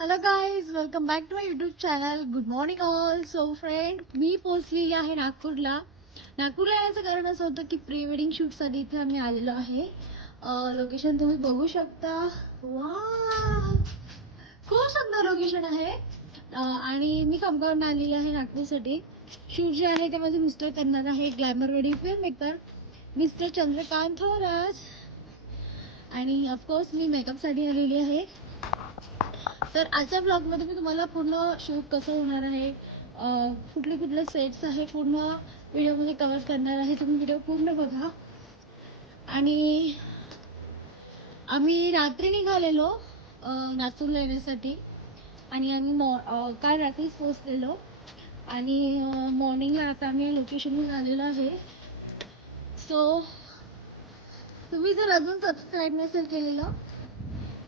Hello guys, welcome back to my YouTube channel. Good morning all. So friend, मी पोहोचलेली आहे नागपूरला. नागपूरला यायचं कारण असं होतं की प्री वेडिंग शूटसाठी इथे आम्ही आलेलो आहे. लोकेशन तुम्ही बघू शकता. वाव, खूप सुंदर लोकेशन आहे. आणि मी खामगावरून आलेली आहे नागपूरसाठी. शूट जे आहे ते माझे मिस्टर करणार आहे, glamour wedding film maker mister Chandrakant Thorat. आणि ऑफकोर्स मी मेकअपसाठी आलेली आहे. तर आजच्या ब्लॉगमध्ये मी तुम्हाला पूर्ण शूट कसं होणार आहे, कुठले कुठले सेट्स आहे, पूर्ण व्हिडिओमध्ये कव्हर करणार आहे. तुम्ही व्हिडिओ पूर्ण बघा. आणि आम्ही रात्री निघालेलो नागपूरला येण्यासाठी. आणि आम्ही काल रात्रीच पोहोचलेलो. आणि मॉर्निंगला आता आम्ही लोकेशनवर आलेलो आहे. सो तुम्ही जर अजून सबस्क्राईब नसेल केलेलं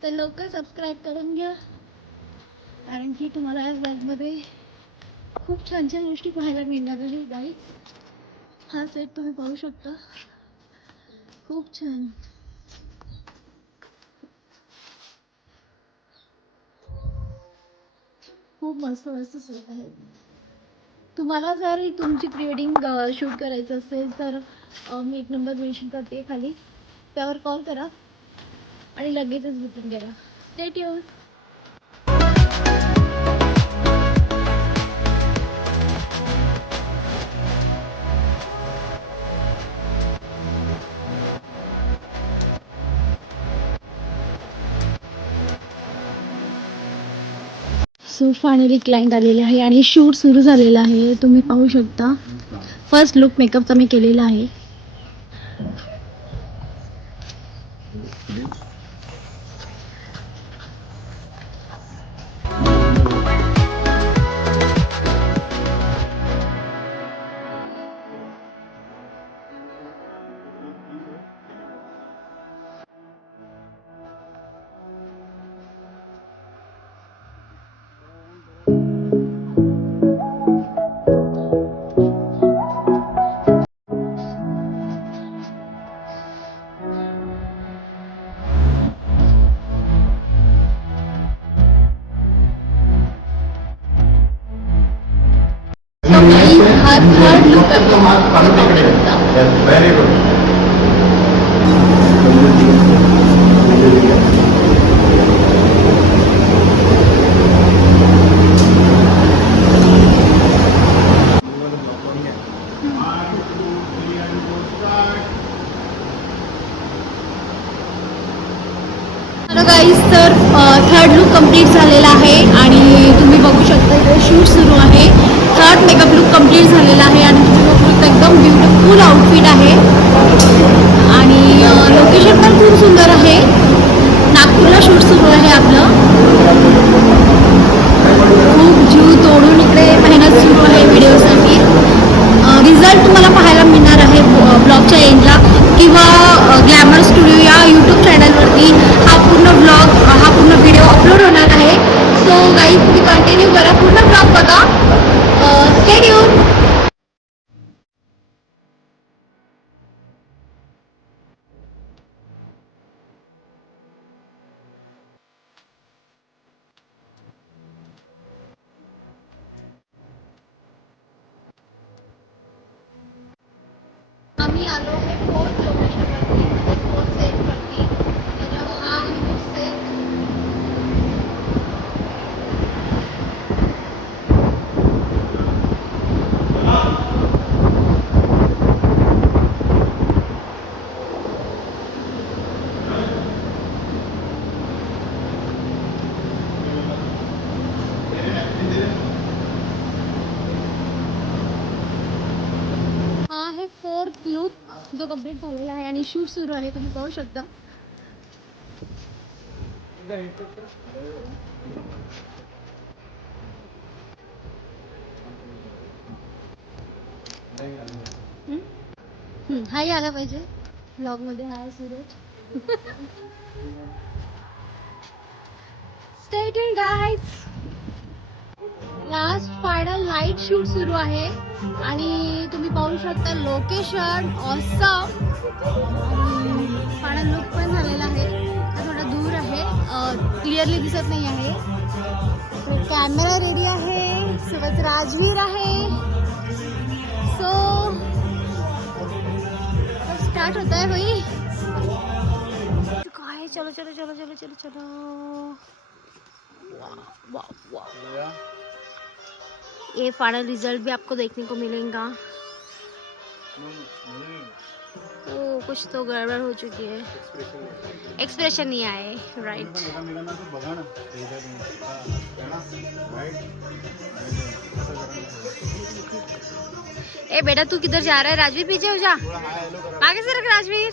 तर लवकर सबस्क्राईब करून घ्या, कारण की तुम्हाला या ब्लॉगमध्ये खूप छान छान गोष्टी पाहायला मिळणार आहे गाईज. हा सेट तुम्ही पाहू शकता, खूप छान. खूप मस्त मस्त सेट आहे. तुम्हाला जर तुमची प्री वेडिंग शूट करायचं असेल तर मी एक नंबर मेन्शन करते खाली, त्यावर कॉल करा आणि लगेचच बुकिंग करा. Stay tune. So finally client आलेले आहे आणि शूट सुरू झालेलं आहे. तुम्ही पाहू शकता, फर्स्ट लुक मेकअपचा मी केलेला आहे. हा थर्ड लुक हॅलो गाईज, तर थर्ड लुक कंप्लीट झालेला आहे आणि तुम्ही बघू शकता इथे शूट सुरू आहे. थर्ड मेकअप लुक कंप्लीट झालेला आहे आणि तुम्ही बघू शकता एकदम ब्युटिफुल आउटफिट आहे. आणि लोकेशन पण खूप सुंदर आहे. नागपूरला शूट सुरू आहे आपलं. खूप जीव तोडून इकडे मेहनत सुरू आहे व्हिडिओसाठी. रिझल्ट तुम्हाला पाहायला मिळणार आहे ब्लॉगच्या एंडला, किंवा ग्लॅमर स्टुडिओ या यूट्यूब चॅनलवरती हा पूर्ण ब्लॉग, हा पूर्ण व्हिडिओ अपलोड होणार आहे. सो गाईज, तुम्ही कंटिन्यू करा, पूर्ण ब्लॉग बघा. Stay tune. आम्ही आलो आहे फोर्थ लोकेशनवरती, फोर्थ सेटवरती. हा आहे सेट. हा आहे फोर्थ लुक जो कंप्लीट झालेला आहे आणि शूट सुरू आहे. तुम्ही पाहू शकता. हाही आला पाहिजे ब्लॉग मध्ये. Hi Suraj. Stay tuned guys. Last final night shoot सुरू आहे आणि तुम्ही पाहू शकता लोकेशन ऑसम. फायनल लुक पण झालेला आहे. थोडा दूर आहे, क्लिअरली दिसत नाही आहे. कॅमेरा रेडी आहे, सोबत राजवीर आहे. सो स्टार्ट होता है भाई. काय चलो चलो चलो चलो चलो चलो. वाह वाह वाह. ये फाइनल रिजल्ट भी आपको देखने को मिलेगा. ओ कुछ तो गड़बड़ हो चुकी है. एक्सप्रेशन नहीं आए. राइट. ए बेटा तू किधर जा रहा है? राजवीर पीछे हो जा. आगे से रख राजवीर.